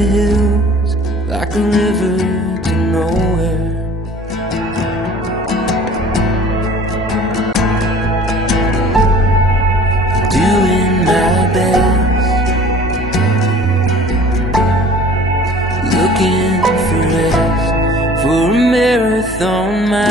the hills like a river to nowhere. Doing my best, looking for rest, for a marathon. My